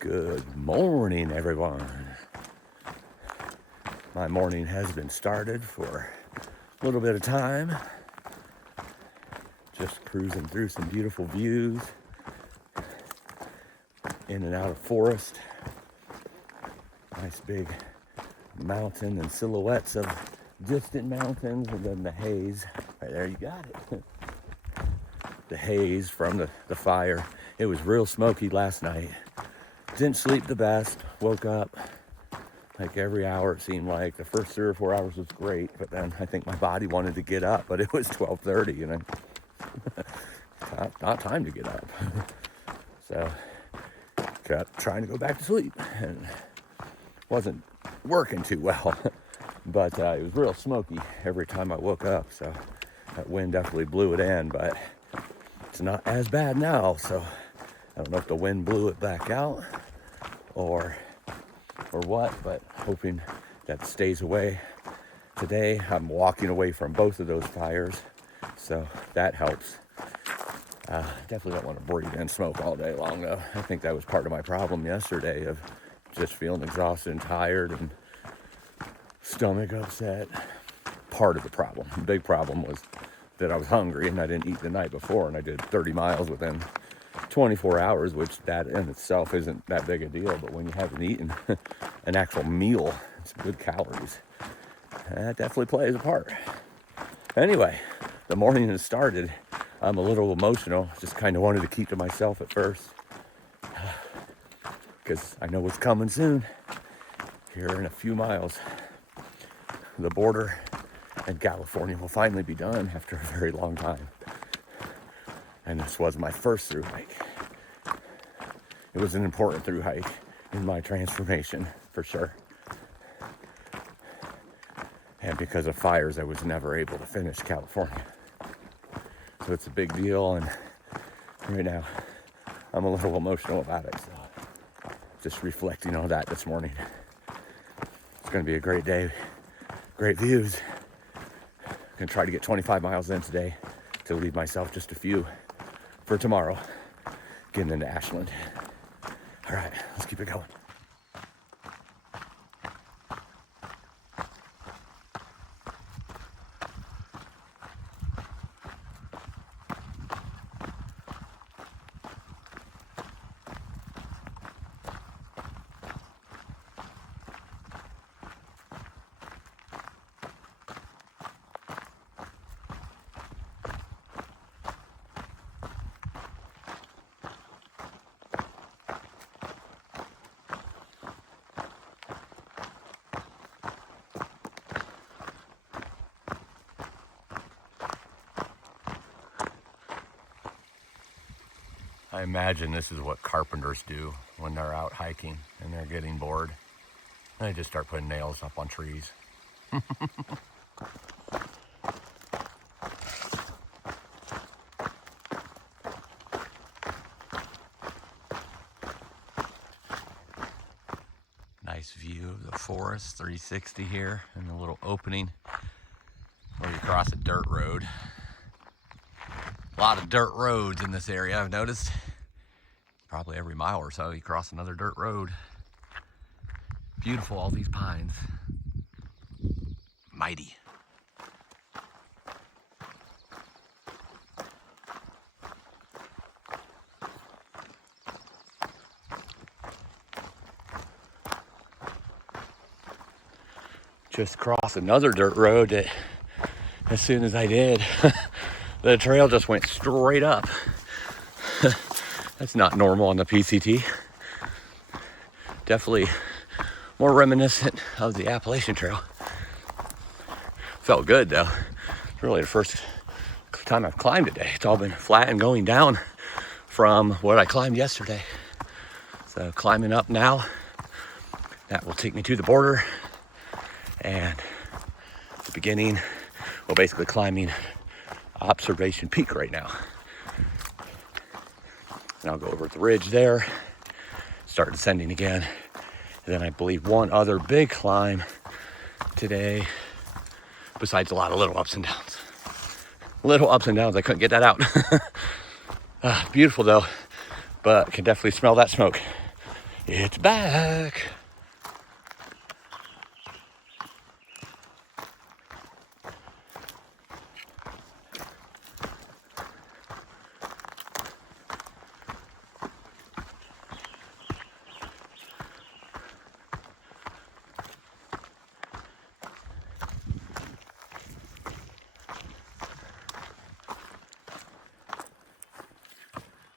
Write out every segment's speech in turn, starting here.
Good morning, everyone. My morning has been started for a little bit of time. Just cruising through some beautiful views, in and out of forest. Nice big mountain and silhouettes of distant mountains, and then the haze. Right there, you got it. The haze from the fire. It was real smoky last night. Didn't sleep the best. Woke up like every hour, it seemed like. The first 3 or 4 hours was great, but then I think my body wanted to get up, but it was 12:30 and not time to get up. So kept trying to go back to sleep and wasn't working too well. But it was real smoky every time I woke up, so that wind definitely blew it in, but it's not as bad now. So I don't know if the wind blew it back out or what, but hoping that stays away today. I'm walking away from both of those fires, so that helps. Definitely don't want to breathe in smoke all day long, though. I think that was part of my problem yesterday, of just feeling exhausted and tired and stomach upset. Part of the problem. The big problem was that I was hungry and I didn't eat the night before, and I did 30 miles within 24 hours, which that in itself isn't that big a deal, but when you haven't eaten an actual meal, it's good calories, that definitely plays a part. Anyway, the morning has started. I'm a little emotional. Just kind of wanted to keep to myself at first, because I know what's coming soon. Here in a few miles, the border in California will finally be done after a very long time. And this was my first through hike. It was an important through hike in my transformation, for sure. And because of fires, I was never able to finish California. So it's a big deal, and right now I'm a little emotional about it. So just reflecting on that this morning. It's going to be a great day, great views. I'm going to try to get 25 miles in today to leave myself just a few for tomorrow, getting into Ashland. All right, let's keep it going. I imagine this is what carpenters do when they're out hiking and they're getting bored. They just start putting nails up on trees. Nice view of the forest, 360 here, and a little opening where you cross a dirt road. A lot of dirt roads in this area, I've noticed. Probably every mile or so you cross another dirt road. Beautiful, all these pines. Mighty. Just crossed another dirt road that, as soon as I did, the trail just went straight up. That's not normal on the PCT. Definitely more reminiscent of the Appalachian Trail. Felt good though. It's really the first time I've climbed today. It's all been flat and going down from what I climbed yesterday. So climbing up now, that will take me to the border, and the beginning, well, basically climbing Observation Peak right now. And I'll go over the ridge there, start descending again. And then I believe one other big climb today, besides a lot of little ups and downs. Little ups and downs, I couldn't get that out. Beautiful though, but can definitely smell that smoke. It's back.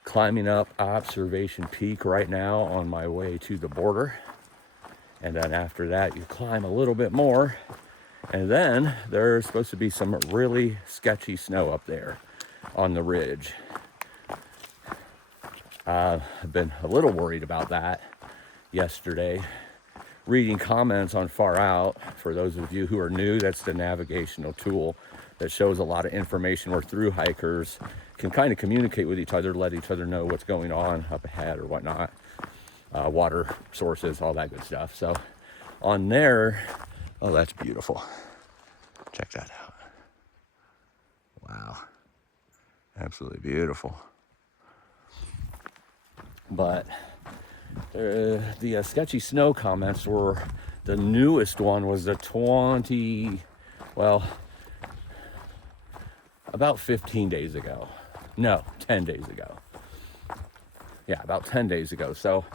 Climbing up Observation Peak right now on my way to the border. And then after that, you climb a little bit more. And then there's supposed to be some really sketchy snow up there on the ridge. I've been a little worried about that yesterday. Reading comments on Far Out, for those of you who are new, that's the navigational tool that shows a lot of information where thru-hikers can kind of communicate with each other, let each other know what's going on up ahead or whatnot. Water sources, all that good stuff. So on there, oh, that's beautiful. Check that out. Wow. Absolutely beautiful. But the sketchy snow comments were, the newest one was the about 15 days ago. No, 10 days ago. Yeah, about 10 days ago. So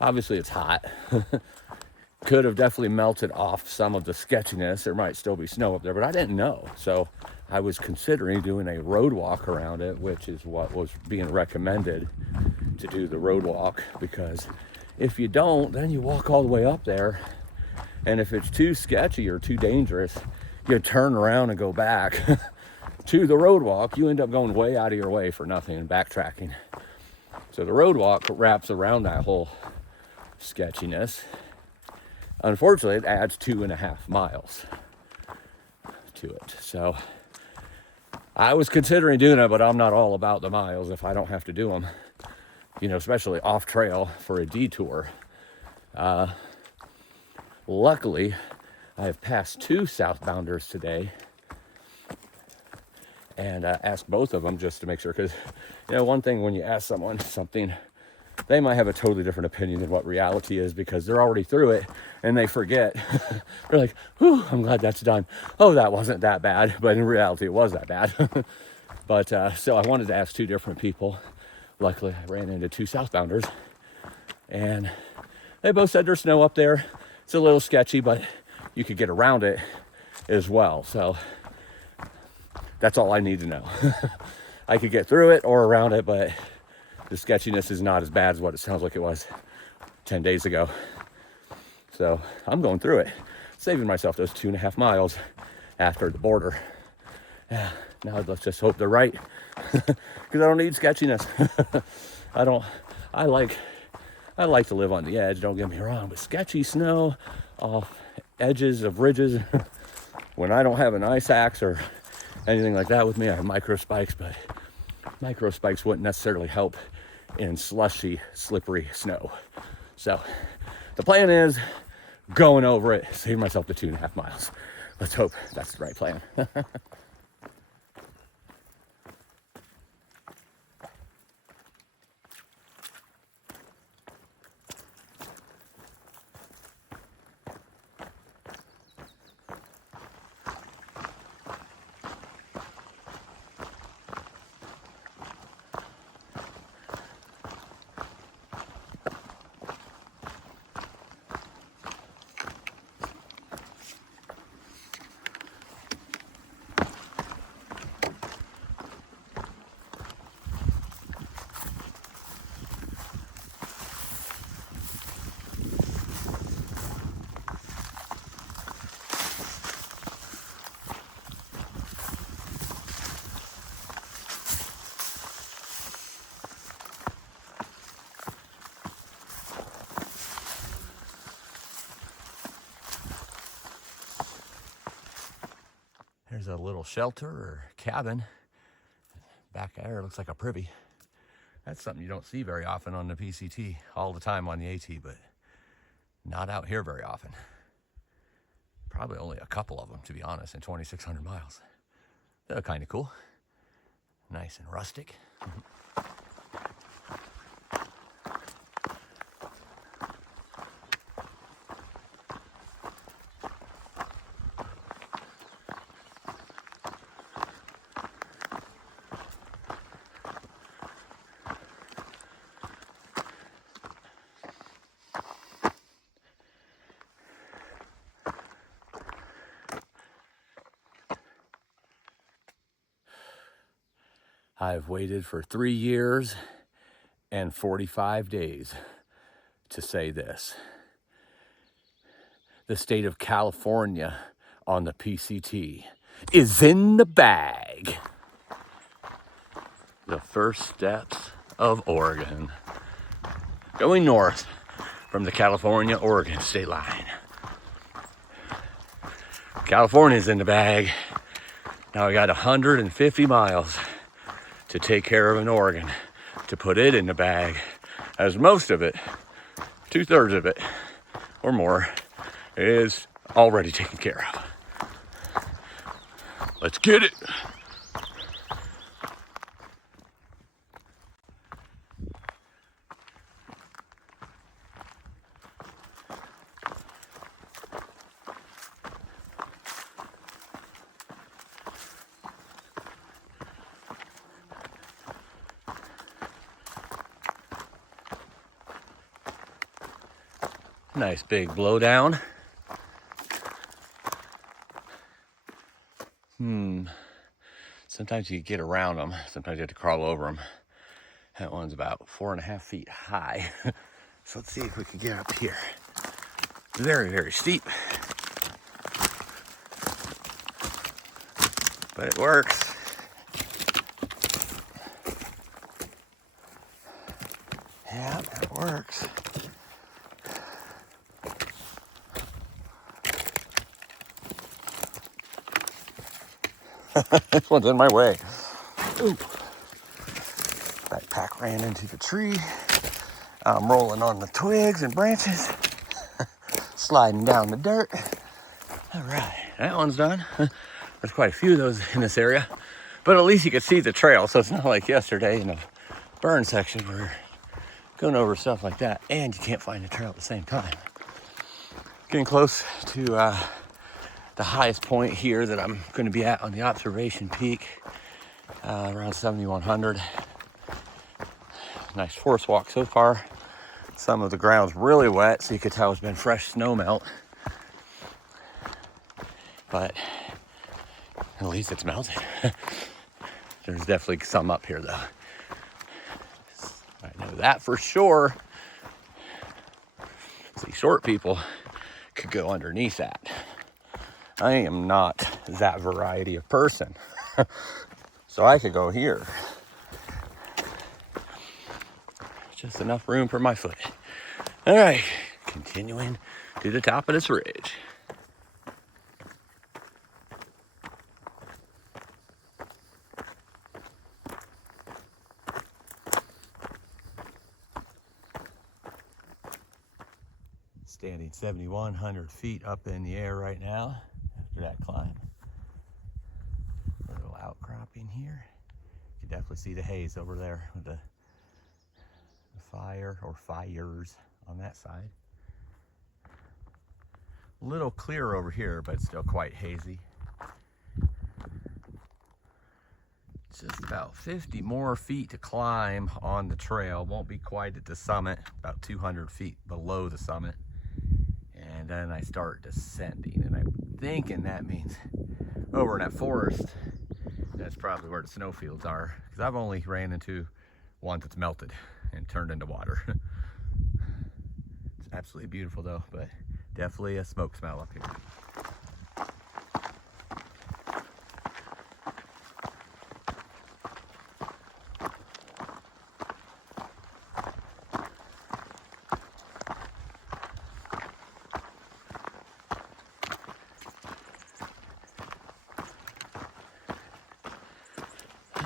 obviously it's hot. Could have definitely melted off some of the sketchiness. There might still be snow up there, but I didn't know. So I was considering doing a road walk around it, which is what was being recommended, to do the road walk, because if you don't, then you walk all the way up there, and if it's too sketchy or too dangerous, you turn around and go back to the road walk. You end up going way out of your way for nothing and backtracking. So the road walk wraps around that whole sketchiness. Unfortunately, it adds 2.5 miles to it. So I was considering doing it, but I'm not all about the miles if I don't have to do them, you know, especially off trail for a detour. Luckily, I have passed 2 southbounders today, and asked both of them just to make sure, because, you know, one thing when you ask someone something, they might have a totally different opinion than what reality is, because they're already through it and they forget. They're like, whew, I'm glad that's done. Oh, that wasn't that bad. But in reality, it was that bad. But so I wanted to ask 2 different people. Luckily, I ran into 2 southbounders, and they both said there's snow up there. It's a little sketchy, but you could get around it as well. So that's all I need to know. I could get through it or around it, but the sketchiness is not as bad as what it sounds like it was 10 days ago. So I'm going through it, saving myself those 2.5 miles after the border. Yeah, now let's just hope they're right, because I don't need sketchiness. I like to live on the edge, don't get me wrong, but sketchy snow off edges of ridges, when I don't have an ice axe or anything like that with me, I have micro spikes, but micro spikes wouldn't necessarily help in slushy, slippery snow. So the plan is going over it, save myself the 2.5 miles. Let's hope that's the right plan. There's a little shelter or cabin back there. Looks like a privy. That's something you don't see very often on the PCT, all the time on the AT, but not out here very often. Probably only a couple of them, to be honest, in 2,600 miles. They're kind of cool. Nice and rustic. I've waited for 3 years and 45 days to say this. The state of California on the PCT is in the bag. The first steps of Oregon. Going north from the California-Oregon state line. California's in the bag. Now I got 150 miles to take care of in Oregon to put it in the bag, as most of it, 2/3 of it or more, is already taken care of. Let's get it. Nice big blowdown. Sometimes you get around them. Sometimes you have to crawl over them. That one's about 4.5 feet high. So let's see if we can get up here. Very, very steep. But it works. Yeah, it works. This one's in my way. Ooh. Backpack ran into the tree. I'm rolling on the twigs and branches. Sliding down the dirt. All right, that one's done. There's quite a few of those in this area. But at least you can see the trail, so it's not like yesterday in the burn section where you're going over stuff like that and you can't find the trail at the same time. Getting close to the highest point here that I'm going to be at on the observation peak, around 7,100. Nice forest walk so far. Some of the ground's really wet, so you could tell it's been fresh snow melt. But at least it's melted. There's definitely some up here though. I know that for sure. See, short people could go underneath that. I am not that variety of person. So I could go here. Just enough room for my foot. All right, continuing to the top of this ridge. Standing 7,100 feet up in the air right now after that climb. A little outcropping here. You can definitely see the haze over there with the fire or fires on that side. A little clearer over here, but still quite hazy. Just about 50 more feet to climb on the trail. Won't be quite at the summit, about 200 feet below the summit. And then I start descending, and I'm thinking that means over in that forest, that's probably where the snowfields are, because I've only ran into one that's melted and turned into water. It's absolutely beautiful though, but definitely a smoke smell up here.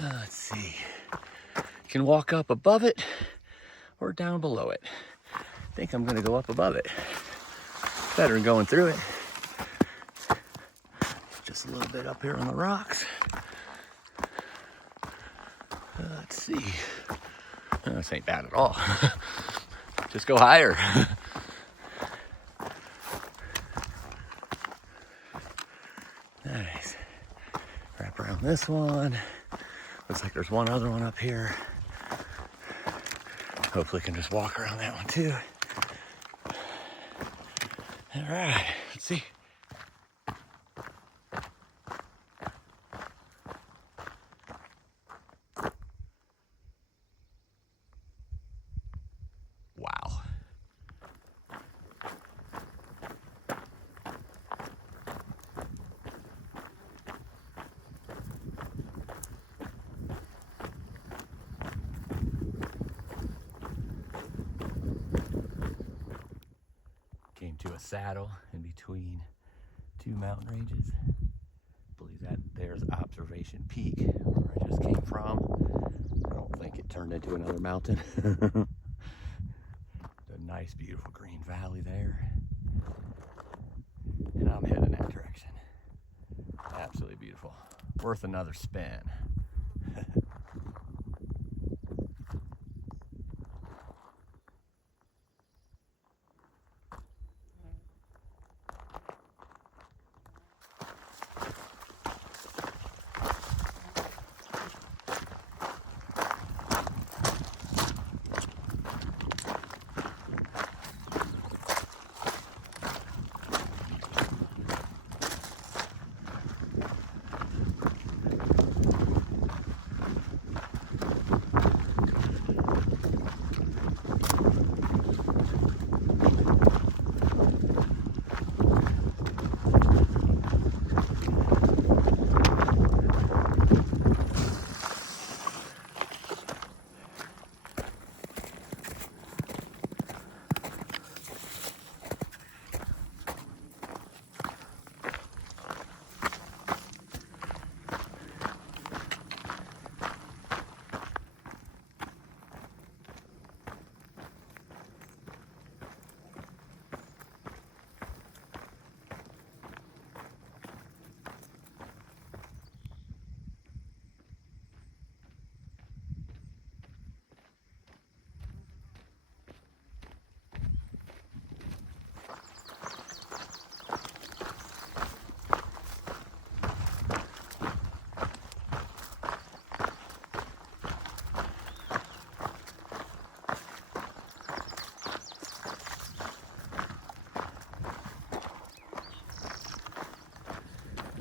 Let's see. You can walk up above it or down below it. I think I'm gonna go up above it. Better than going through it. Just a little bit up here on the rocks. Let's see. Oh, this ain't bad at all. Just go higher. Nice. Wrap around this one. Looks like there's one other one up here. Hopefully can just walk around that one too. All right, let's see. a saddle in between two mountain ranges. I believe that there's Observation Peak, where I just came from. I don't think it turned into another mountain. A nice, beautiful green valley there. And I'm heading that direction. Absolutely beautiful. Worth another spin.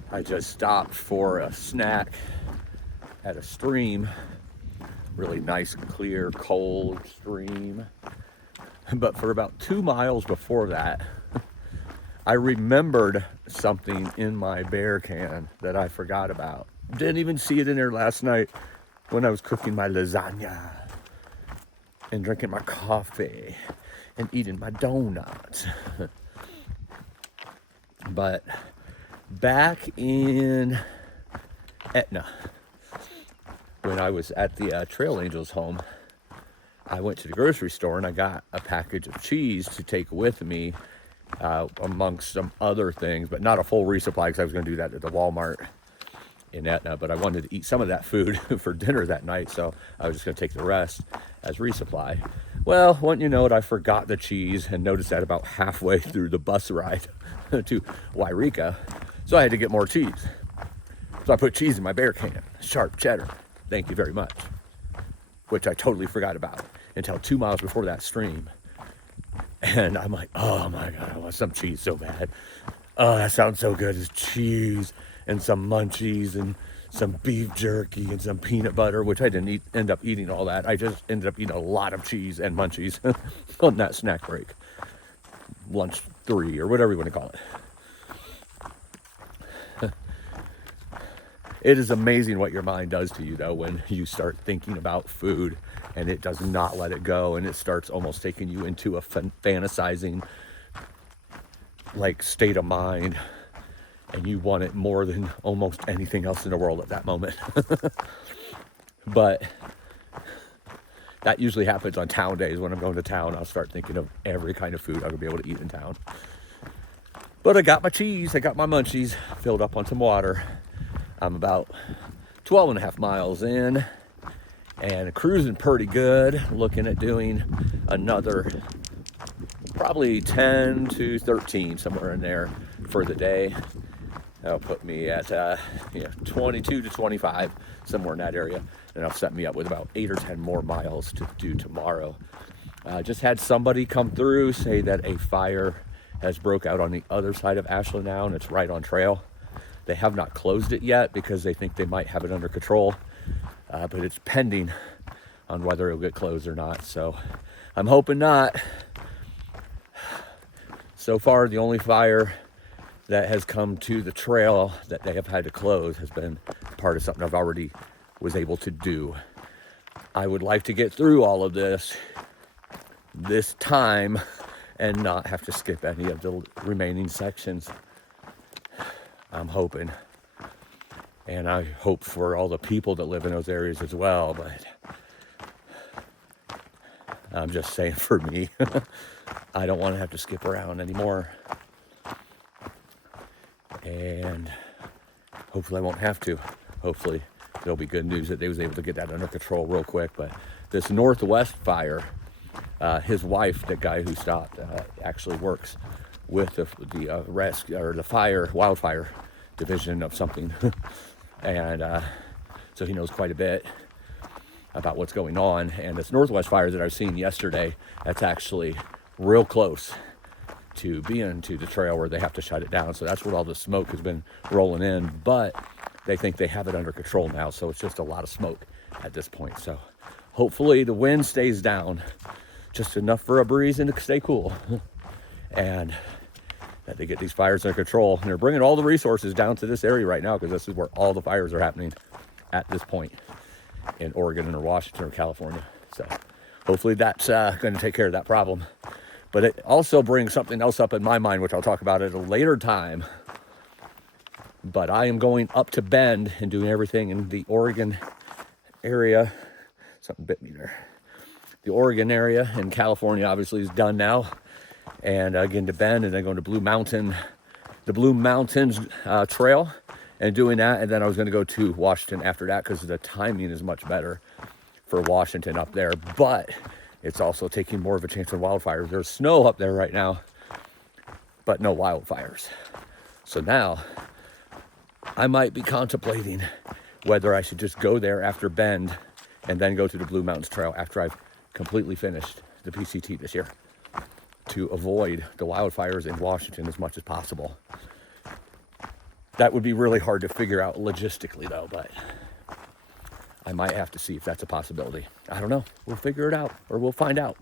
I just stopped for a snack at a stream, really nice, clear, cold stream. But for about 2 miles before that, I remembered something in my bear can that I forgot about. Didn't even see it in there last night when I was cooking my lasagna and drinking my coffee and eating my donuts. But back in Etna, when I was at the Trail Angels home, I went to the grocery store and I got a package of cheese to take with me, amongst some other things, but not a full resupply because I was going to do that at the Walmart in Etna. But I wanted to eat some of that food for dinner that night, so I was just going to take the rest as resupply. Well, wouldn't you know it, I forgot the cheese and noticed that about halfway through the bus ride to Wairika. So I had to get more cheese. So I put cheese in my bear can, sharp cheddar, thank you very much, which I totally forgot about until 2 miles before that stream. And I'm like, oh my God, I want some cheese so bad. Oh, that sounds so good. It's cheese and some munchies and some beef jerky and some peanut butter, which I didn't end up eating all that. I just ended up eating a lot of cheese and munchies on that snack break. Lunch 3 or whatever you want to call it. It is amazing what your mind does to you, though, when you start thinking about food and it does not let it go, and it starts almost taking you into a fantasizing like state of mind, and you want it more than almost anything else in the world at that moment. But that usually happens on town days. When I'm going to town, I'll start thinking of every kind of food I'm gonna be able to eat in town. But I got my cheese, I got my munchies, filled up on some water. I'm about 12 and a half miles in and cruising pretty good, looking at doing another probably 10 to 13, somewhere in there for the day. That'll put me at 22 to 25, somewhere in that area. And that'll set me up with about 8 or 10 more miles to do tomorrow. Just had somebody come through say that a fire has broke out on the other side of Ashland now, and it's right on trail. They have not closed it yet because they think they might have it under control, but it's pending on whether it'll get closed or not. So I'm hoping not. So far, the only fire that has come to the trail that they have had to close has been part of something I've already was able to do. I would like to get through all of this time and not have to skip any of the remaining sections. I'm hoping. And I hope for all the people that live in those areas as well, but I'm just saying for me, I don't want to have to skip around anymore. And hopefully I won't have to. Hopefully there'll be good news that they was able to get that under control real quick. But this Northwest fire, his wife, the guy who stopped, actually works with the rescue or the wildfire division of something. And so he knows quite a bit about what's going on. And this Northwest fire that I've seen yesterday, that's actually real close to being to the trail where they have to shut it down. So that's where all the smoke has been rolling in. But they think they have it under control now. So it's just a lot of smoke at this point. So hopefully the wind stays down just enough for a breeze and to stay cool. And that they get these fires under control. And they're bringing all the resources down to this area right now because this is where all the fires are happening at this point in Oregon or Washington or California. So hopefully that's going to take care of that problem. But it also brings something else up in my mind, which I'll talk about at a later time. But I am going up to Bend and doing everything in the Oregon area. Something bit me there. The Oregon area in California obviously is done now. And again to Bend, and then going to the Blue Mountains Trail, and doing that. And then I was going to go to Washington after that because the timing is much better for Washington up there. But it's also taking more of a chance of wildfires. There's snow up there right now, but no wildfires. So now I might be contemplating whether I should just go there after Bend and then go to the Blue Mountains Trail after I've completely finished the PCT this year, to avoid the wildfires in Washington as much as possible. That would be really hard to figure out logistically though, but I might have to see if that's a possibility. I don't know. We'll figure it out, or we'll find out.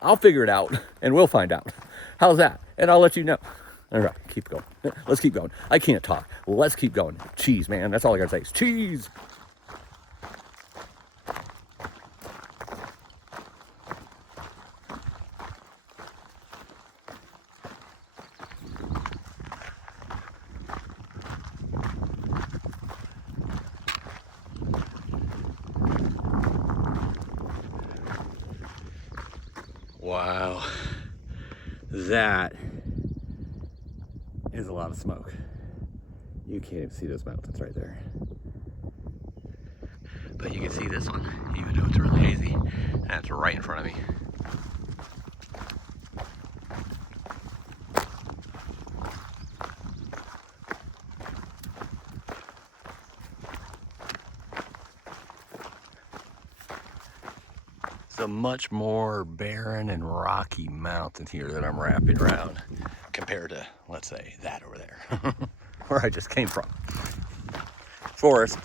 I'll figure it out and we'll find out. How's that? And I'll let you know. All right, keep going. Let's keep going. I can't talk. Let's keep going. Cheese, man. That's all I gotta say is cheese. Wow, that is a lot of smoke. You can't even see those mountains right there. But you can see this one, even though it's really hazy. That's right in front of me. It's a much more barren and rocky mountain here that I'm wrapping around compared to, let's say, that over there, where I just came from. Forest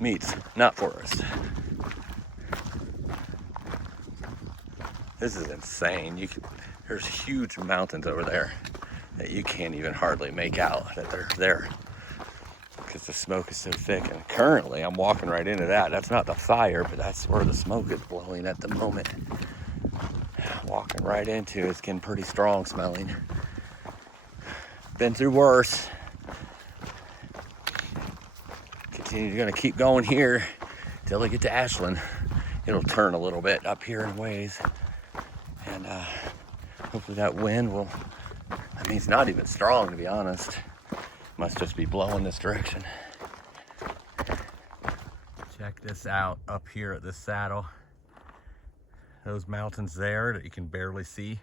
meets not forest. This is insane. There's huge mountains over there that you can't even hardly make out that they're there because the smoke is so thick. And currently I'm walking right into that. That's not the fire, but that's where the smoke is blowing at the moment. Walking right into it. It's getting pretty strong smelling. Been through worse. Gonna keep going here till I get to Ashland. It'll turn a little bit up here in ways, and hopefully that wind will, I mean, it's not even strong, to be honest. Must just be blowing this direction. Check this out up here at this saddle. Those mountains there that you can barely see,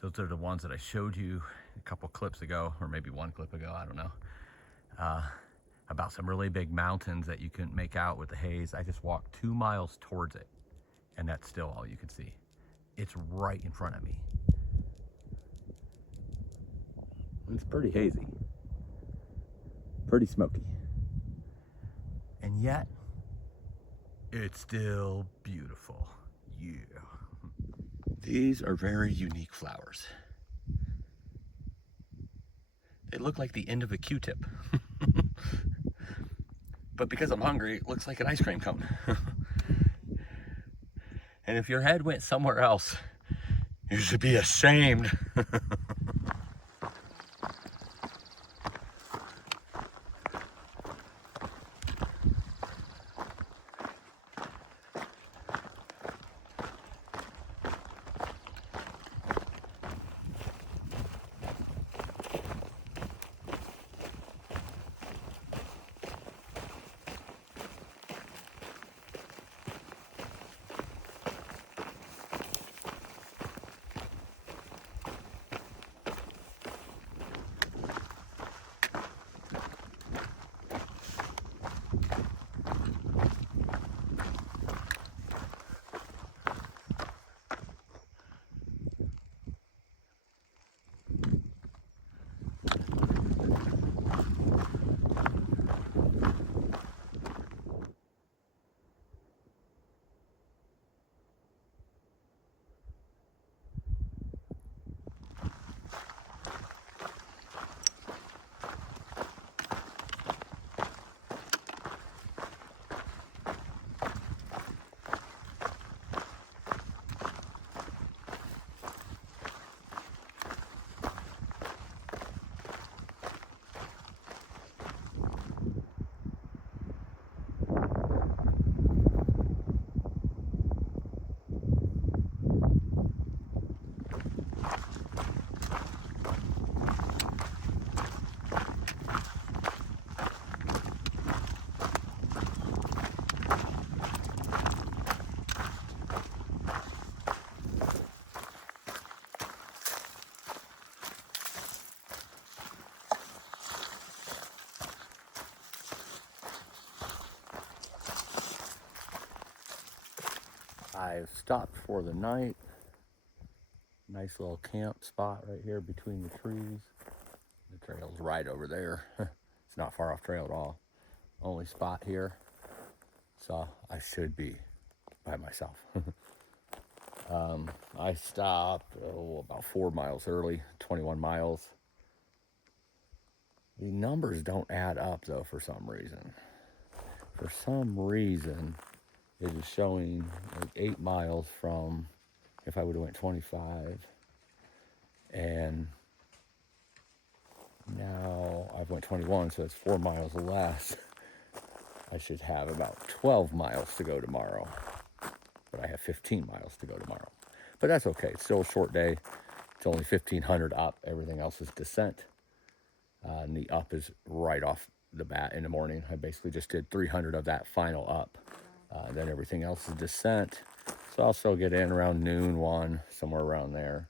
those are the ones that I showed you a couple clips ago, or maybe one clip ago, I don't know, about some really big mountains that you couldn't make out with the haze. I just walked 2 miles towards it, and that's still all you can see. It's right in front of me. It's pretty hazy, pretty smoky, and yet it's still beautiful. Yeah. These are very unique flowers. They look like the end of a Q-tip. But because I'm hungry, it looks like an ice cream cone. And if your head went somewhere else, You should be ashamed. I've stopped for the night. Nice little camp spot right here between the trees. The trail's right over there. It's not far off trail at all. Only spot here. So I should be by myself. I stopped about 4 miles early, 21 miles. The numbers don't add up though for some reason. For some reason, it is showing like 8 miles from if I would have went 25. And now I've went 21, so it's 4 miles less. I should have about 12 miles to go tomorrow. But I have 15 miles to go tomorrow. But that's okay. It's still a short day. It's only 1,500 up. Everything else is descent. And the up is right off the bat in the morning. I basically just did 300 of that final up. Then everything else is descent. So I'll still get in around noon, 1, somewhere around there.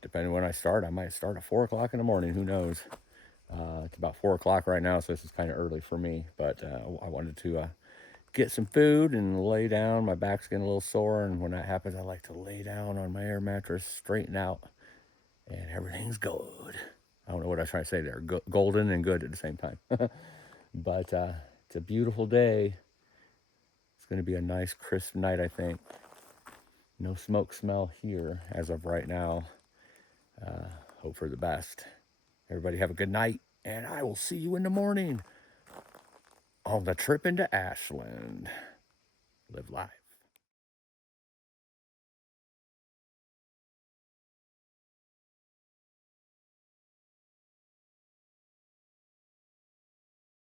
Depending when I start, I might start at 4 o'clock in the morning. Who knows? It's about 4 o'clock right now, so this is kind of early for me. But I wanted to get some food and lay down. My back's getting a little sore, and when that happens, I like to lay down on my air mattress, straighten out, and everything's good. I don't know what I was trying to say there. Golden and good at the same time. But it's a beautiful day. It's going to be a nice, crisp night, I think. No smoke smell here as of right now. Hope for the best. Everybody have a good night, and I will see you in the morning on the trip into Ashland. Live life.